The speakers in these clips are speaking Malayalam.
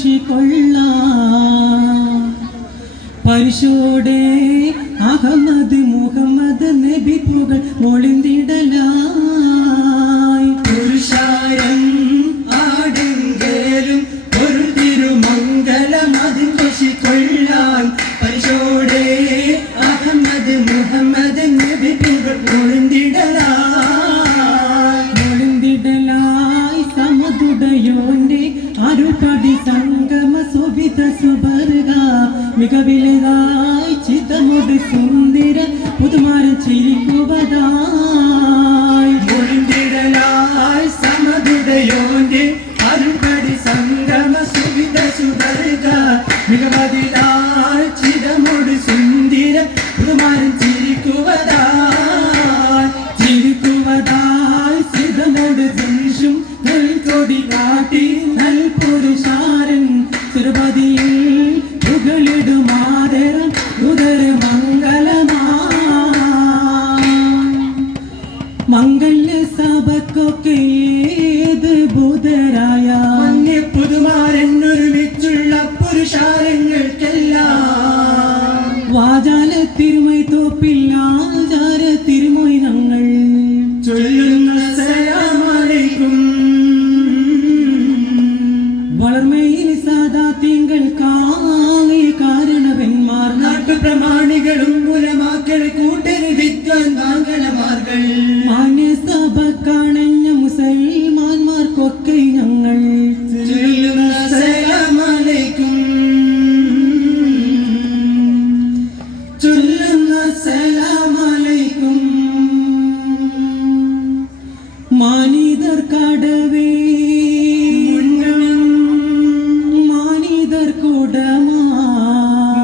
ഖുശി കൊള്ളാം പരിശോടെ അഹമ്മദ് മുഹമ്മദ് നബി പുകൾ ഒളിന്തിടലായി പുരുഷാരം ആടെങ്കിലും ഒരു തിരുമംഗലം അതിൻ ഖുശി കൊള്ളാൻ പരിശോടെ അഹമ്മദ് മുഹമ്മദ് നബി പുകൾ ഒളിന്തിടലായി സമതുടയോന്റെ അരുപടി സംഗമ സുവിധ സുബർഗ മികവിലേതായി ചിതമുടി സുന്ദര പുതുമാരൻ ചിരിക്കുവതായി ഒളിന്തിടലായി സമതുടയോന്റെ അരുപടി സംഗമ സുവിധ സുബർഗ മികവിലേതായി ചിതമുടി സുന്ദര പുതുമാരൻ ചിരിക്കുവതായി ചിതമുടി സംശും നൽകൊടി കാട്ടി നൽപുരുഷാരൻ തിരുപതിയിൽ പുകളിടുമാതരം ഉദര മംഗളമാ മംഗല്യ സഭക്കൊക്കെ ഏത് ബുധരായ പുതുമാരൻ ഒരുമിച്ചുള്ള പുരുഷാരങ്ങൾക്കെല്ലാം വാചാല തിരുമൈ തോപ്പിൽ ആചാര തിരുമൊഴി ഞങ്ങൾ ചൊല്ലുന്ന സലാമലൈക്കും വളർമയിൽ സാദാത്യങ്ങൾ കാളി കാരണവന്മാർ നാട്ടുപ്രമാണികളും ഉലമാക്കൾ കൂട്ടന് വിദ്വാൻ താങ്കളമാർകൾ മാന്യസഭ കാണഞ്ഞ മുസൽമാന്മാർക്കൊക്കെ ഞങ്ങൾ ചൊല്ലുന്ന സലാമലൈക്കും ചൊല്ലുന്ന സലാമലൈക്കും മാനിതർ കടവേ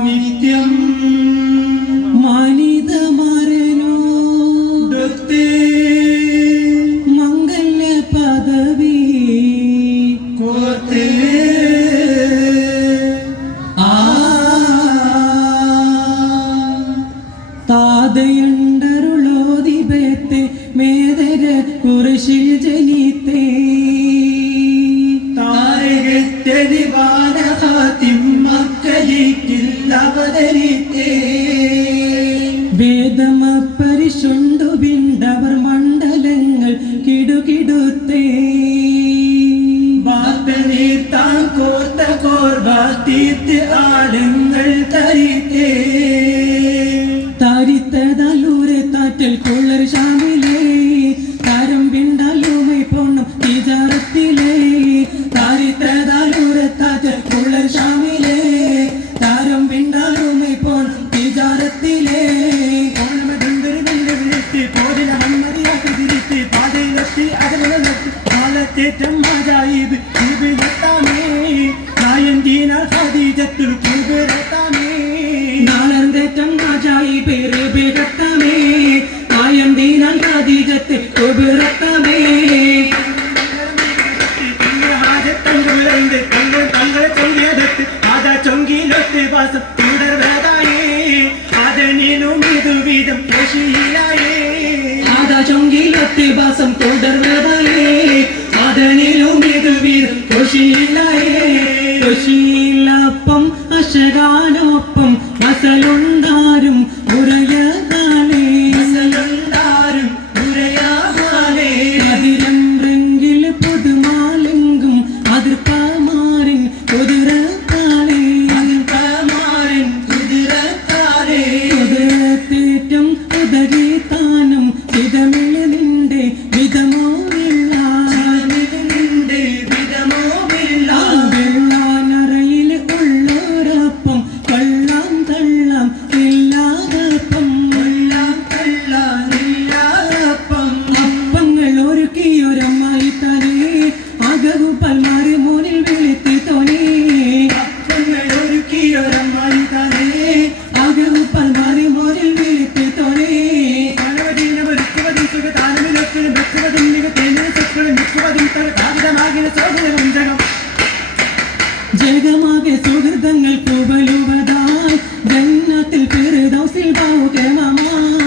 നിത്യം മാനിതമാരനോ മംഗല്യ പദവി കോർത്തേ താതയണ്ടരുളോദിബത്തെ മേദര കുറിശിൽ ജനിത്തേ വേദമപ്പരിശുണ്ടു വിണ്ടവർ മണ്ഡലങ്ങൾ കിടുകിടുത്തേ വാർത്തനീർത്താൻ കോർത്ത കോർവാത്തീർത്ത് ആടങ്ങൾ തരിത്തേ താരിത്തതലൂരെ താറ്റൽ കുള്ളർ ഷാമിലേ താരം വിണ്ടാലുമൈ പൊണ്ണം തിജാറത്തിലേ താരിത്തതലൂരെ താറ്റൽ കുള്ളർ ഷാമിലേ താരം വിണ്ടാലുമൈ പൊണ്ണം തിജാറത്തിലേ േറ്റം മജായിബ് ഖദീജത്തുൽ കുബ്രതമേ നാളന്തേറ്റം മജായിബ് റബിഗതമേ ആയം ദീനാൽ ഖദീജത്തുൽ കുബ്രതമേ ഹാജത്തങ്ങളുടെ തങ്ങളെ ചൊല്ലിയതെത്ത് ആദാ ചൊങ്കിലൊത്ത് വാസം തുടർവതായേ ആദനീനും ഇതുവിധം യശിയിലായേ ആദാ ചൊങ്കിലൊത്ത് വാസം തുടർവതായേ ആദനീനും ഇതുവിധം യശിയിലായേ ൊപ്പം അശകാനൊപ്പം മസലുണ്ടാരും ഉറയാകാലേ മസലുണ്ടാരും ഉറയാകാലേ അതിരം റെങ്കിൽ പുതുമാലെങ്കും അതിർപ്പമാരൻ കുതിരക്കാലേ അതിർപ്പമാരൻ കുതിരക്കാലേ കുതിരത്തേറ്റം ഉദകി താനം ചിതമിളി നിന്റെ വിധമോ ജഗമാകെ സുഹൃതങ്ങൾ കുബലുവതായി ജന്നത്തിൽ ഫിർദൗസിൽ ബാവുകെ മാമാ